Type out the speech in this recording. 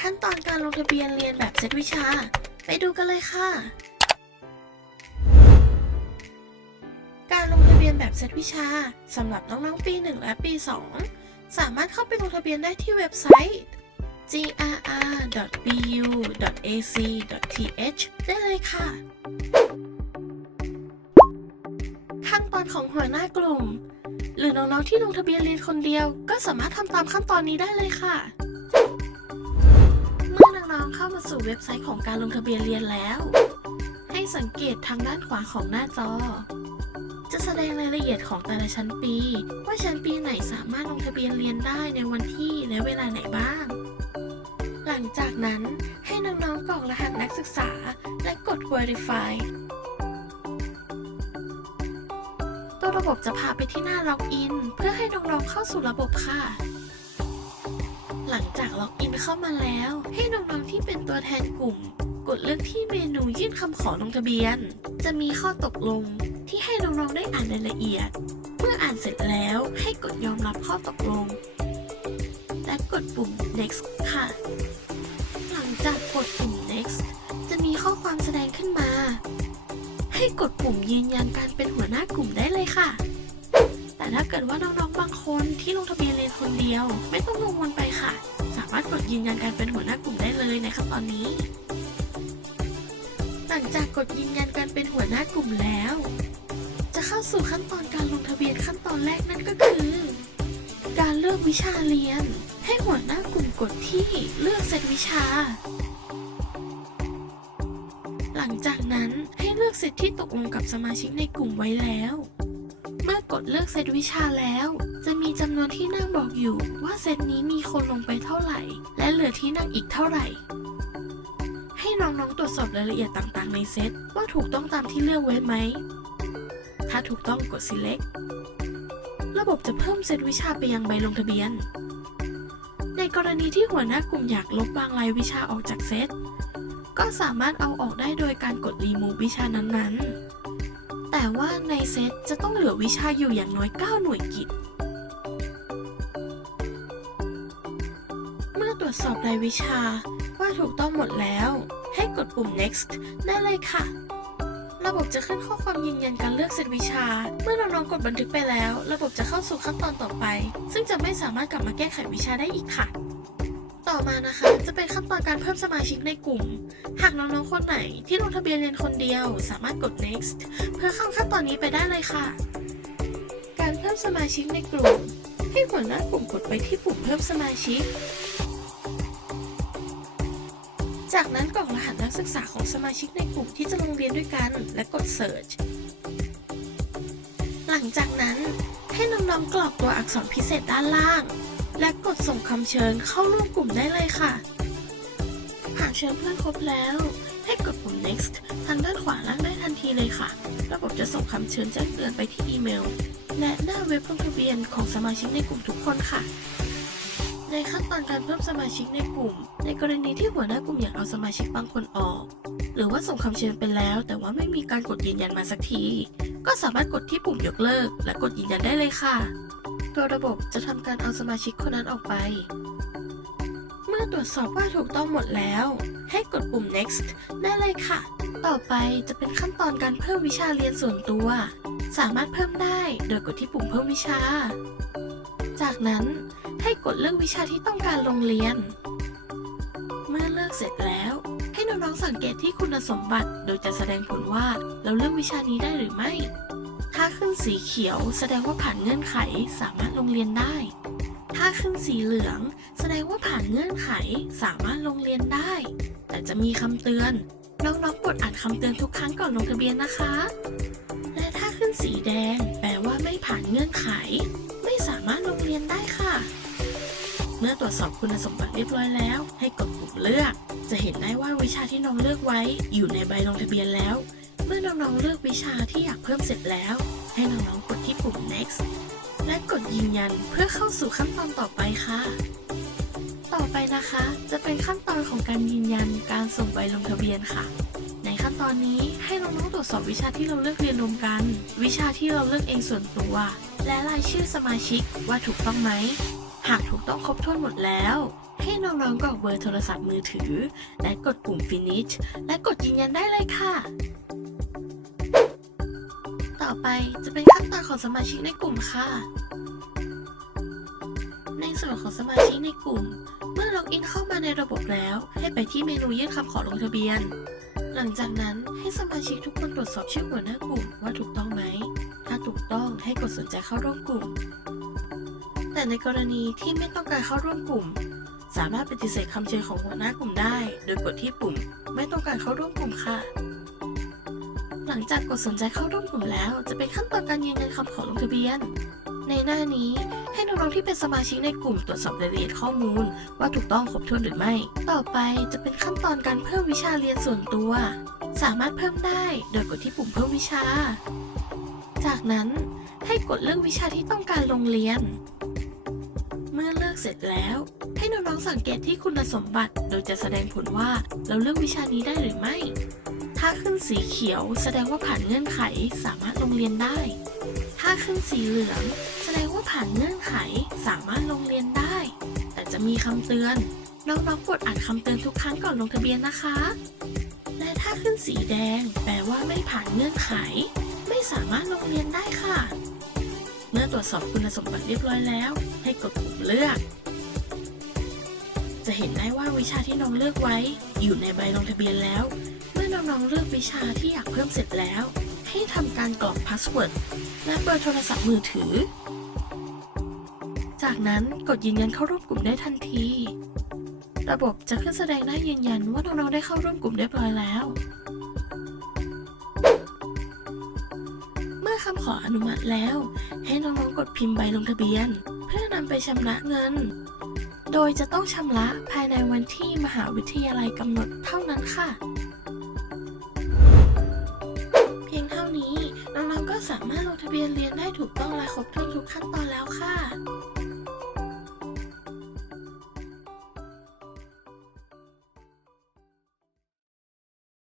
ขั้นตอนการลงทะเบียนเรียนแบบเซตวิชา ไปดูกันเลยค่ะ การลงทะเบียนแบบเซตวิชาสำหรับน้องๆปี 1 และปี 2 สามารถเข้าไปลงทะเบียนได้ที่เว็บไซต์ grr.bu.ac.th ได้เลยค่ะ ขั้นตอนของหัวหน้ากลุ่ม หรือน้องๆที่ลงทะเบียนเรียนคนเดียว ก็สามารถทำตามขั้นตอนนี้ได้เลยค่ะ องเข้ามาสู่เว็บไซต์ของการลงทะเบียนเรียนแล้ว ให้สังเกตทางด้านขวาของหน้าจอ จะแสดงรายละเอียดของแต่ละชั้นปี ว่าชั้นปีไหนสามารถลงทะเบียนเรียนได้ในวันที่และเวลาไหนบ้าง หลังจากนั้นให้น้องๆกรอกรหัสนักศึกษา และกด Verify ตัวระบบจะพาไปที่หน้าล็อกอิน เพื่อให้น้องๆเข้าสู่ระบบค่ะ หลังจากล็อกอินเข้ามาแล้ว ให้น้องๆที่เป็นตัวแทนกลุ่ม กดเลือกที่เมนูยื่นคำขอลงทะเบียน จะมีข้อตกลงที่ให้น้องๆได้อ่านรายละเอียด เมื่ออ่านเสร็จแล้วให้กดยอมรับข้อตกลง และกดปุ่ม next ค่ะ หลังจากกดปุ่ม next จะมีข้อความแสดงขึ้นมา ให้กดปุ่มยืนยันการเป็นหัวหน้ากลุ่มได้เลยค่ะ ถ้าเกิดว่าน้องๆบางคนที่ลงทะเบียนเรียนคนเดียว ไม่ต้องกังวลไปค่ะ สามารถกดยืนยันการเป็นหัวหน้ากลุ่มได้เลยในขั้นตอนนี้ หลังจากกดยืนยันการเป็นหัวหน้ากลุ่มแล้ว จะเข้าสู่ขั้นตอนการลงทะเบียนขั้นตอนแรกนั่นก็คือ การเลือกวิชาเรียน ให้หัวหน้ากลุ่มกดที่เลือกเซตวิชาหลังจากนั้นให้เลือกเซตที่ตกลงกับสมาชิกในกลุ่มไว้แล้ว มื่อกดเลือกเซตวิชาแล้ว จะมีจำนวนที่นั่งบอกอยู่ว่าเซตนี้มีคนลงไปเท่าไหร่ และเหลือที่นั่งอีกเท่าไหร่ ให้น้องๆตรวจสอบรายละเอียดต่างๆในเซตว่าถูกต้องตามที่เลือกไว้ไหม ถ้าถูกต้องกด select ระบบจะเพิ่มเซตวิชาไปยังใบลงทะเบียน ในกรณีที่หัวหน้ากลุ่มอยากลบบางรายวิชาออกจากเซต ก็สามารถเอาออกได้โดยการกด remove วิชานั้นๆ แต่ว่าในเซตจะต้องเหลือวิชาอยู่อย่างน้อย 9 หน่วยกิตเมื่อตรวจสอบรายวิชาว่าถูกต้องหมดแล้ว ให้กดปุ่ม next ได้เลยค่ะ ระบบจะขึ้นข้อความยืนยันการเลือกเซตวิชา เมื่อน้องๆกดบันทึกไปแล้ว ระบบจะเข้าสู่ขั้นตอนต่อไป ซึ่งจะไม่สามารถกลับมาแก้ไขวิชาได้อีกค่ะ ต่อมานะคะ จะเป็นขั้นตอนการเพิ่มสมาชิกในกลุ่ม หากน้องๆคนไหนที่ลงทะเบียนเรียนคนเดียว สามารถกด next เพื่อข้ามขั้นตอนนี้ไปได้เลยค่ะ การเพิ่มสมาชิกในกลุ่ม ให้หัวหน้ากลุ่มกดไปที่ปุ่มเพิ่มสมาชิก จากนั้นกรอกรหัสนักศึกษาของสมาชิกในกลุ่มที่จะลงเรียนด้วยกัน และกด search หลังจากนั้นให้น้องๆกรอกตัวอักษรพิเศษด้านล่าง และกดส่งคำเชิญเข้าร่วมกลุ่มได้เลยค่ะ หากเชิญเพื่อนครบแล้ว ให้กดปุ่ม next ทางด้านขวาล่างได้ทันทีเลยค่ะ ระบบจะส่งคำเชิญแจ้งเตือนไปที่อีเมล และหน้าเว็บลงทะเบียนของสมาชิกในกลุ่มทุกคนค่ะ ในขั้นตอนการเพิ่มสมาชิกในกลุ่ม ในกรณีที่หัวหน้ากลุ่มอยากเอาสมาชิกบางคนออก หรือว่าส่งคำเชิญไปแล้ว แต่ว่าไม่มีการกดยืนยันมาสักที ก็สามารถกดที่ปุ่มยกเลิก และกดยืนยันได้เลยค่ะ ตัวระบบจะทำการเอาสมาชิกคนนั้นออกไป เมื่อตรวจสอบว่าถูกต้องหมดแล้ว ให้กดปุ่ม next ได้เลยค่ะ ต่อไปจะเป็นขั้นตอนการเพิ่มวิชาเรียนส่วนตัว สามารถเพิ่มได้โดยกดที่ปุ่มเพิ่มวิชา จากนั้นให้กดเลือกวิชาที่ต้องการลงเรียน เมื่อเลือกเสร็จแล้ว ให้น้องๆสังเกตที่คุณสมบัติ โดยจะแสดงผลว่าเราเลือกวิชานี้ได้หรือไม่ ถ้าขึ้นสีเขียวแสดงว่าผ่านเงื่อนไขสามารถลงเรียนได้ ถ้าขึ้นสีเหลือง แสดงว่าผ่านเงื่อนไขสามารถลงเรียนได้ แต่จะมีคำเตือน น้องๆกดอ่านคำเตือนทุกครั้งก่อนลงทะเบียนนะคะ และถ้าขึ้นสีแดง แปลว่าไม่ผ่านเงื่อนไข ไม่สามารถลงเรียนได้ค่ะ เมื่อตรวจสอบคุณสมบัติเรียบร้อยแล้ว ให้กดปุ่มเลือก จะเห็นได้ว่าวิชาที่น้องเลือกไว้อยู่ในใบลงทะเบียนแล้ว เมื่อน้องๆเลือกวิชาที่อยากเพิ่มเสร็จแล้ว ให้น้องๆกดที่ปุ่ม next และกดยืนยันเพื่อเข้าสู่ขั้นตอนต่อไปค่ะ ต่อไปนะคะ จะเป็นขั้นตอนของการยืนยันการส่งใบลงทะเบียนค่ะ ในขั้นตอนนี้ให้น้องๆตรวจสอบวิชาที่เราเลือกเรียนรวมกัน วิชาที่เราเลือกเองส่วนตัว และรายชื่อสมาชิกว่าถูกต้องไหมหากถูกต้องครบถ้วนหมดแล้ว ให้น้องๆกรอกเบอร์โทรศัพท์มือถือ และกดปุ่ม finish และกดยืนยันได้เลยค่ะ ต่อไปจะเป็นขั้นตอนของสมาชิกในกลุ่มค่ะ ในส่วนของสมาชิกในกลุ่ม เมื่อล็อกอินเข้ามาในระบบแล้ว ให้ไปที่เมนูยื่นคำขอลงทะเบียน หลังจากนั้นให้สมาชิกทุกคนตรวจสอบชื่อหัวหน้ากลุ่มว่าถูกต้องไหม ถ้าถูกต้องให้กดสนใจเข้าร่วมกลุ่ม แต่ในกรณีที่ไม่ต้องการเข้าร่วมกลุ่ม สามารถปฏิเสธคำเชิญของหัวหน้ากลุ่มได้ โดยกดที่ปุ่ม ไม่ต้องการเข้าร่วมกลุ่มค่ะ หลังจากกดสนใจเข้าร่วมกลุ่มแล้ว จะเป็นขั้นตอนการยืนยันคำขอลงทะเบียน ในหน้านี้ให้น้องๆที่เป็นสมาชิกในกลุ่มตรวจสอบรายละเอียดข้อมูล ว่าถูกต้องครบถ้วนหรือไม่ ต่อไปจะเป็นขั้นตอนการเพิ่มวิชาเรียนส่วนตัว สามารถเพิ่มได้โดยกดที่ปุ่มเพิ่มวิชา จากนั้นให้กดเลือกวิชาที่ต้องการลงเรียน เมื่อเลือกเสร็จแล้ว ให้น้องๆสังเกตที่คุณสมบัติ โดยจะแสดงผลว่าเราเลือกวิชานี้ได้หรือไม่ ถ้าขึ้นสีเขียวแสดงว่าผ่านเงื่อนไขสามารถลงเรียนได้ ถ้าขึ้นสีเหลือง แสดงว่าผ่านเงื่อนไขสามารถลงเรียนได้ แต่จะมีคำเตือนน้องๆกดอ่านคำเตือนทุกครั้งก่อนลงทะเบียนนะคะ และถ้าขึ้นสีแดง แปลว่าไม่ผ่านเงื่อนไข ไม่สามารถลงเรียนได้ค่ะ เมื่อตรวจสอบคุณสมบัติเรียบร้อยแล้ว ให้กดปุ่มเลือก จะเห็นได้ว่าวิชาที่น้องเลือกไว้ อยู่ในใบลงทะเบียนแล้ว น้องๆเลือกวิชาที่อยากเพิ่มเสร็จแล้ว ให้ทำการกรอกพาสเวิร์ดและเบอร์โทรศัพท์มือถือ จากนั้นกดยืนยันเข้าร่วมกลุ่มได้ทันที ระบบจะขึ้นแสดงหน้ายืนยันว่าน้องๆได้เข้าร่วมกลุ่มเรียบร้อยแล้ว เมื่อคำขออนุมัติแล้ว ให้น้องๆกดพิมพ์ใบลงทะเบียน เพื่อนำไปชำระเงินโดยจะต้องชำระภายในวันที่มหาวิทยาลัยกำหนดเท่านั้นค่ะ สามารถลงทะเบียนเรียนได้ถูกต้องและครบถ้วนทุกขั้นตอนแล้วค่ะ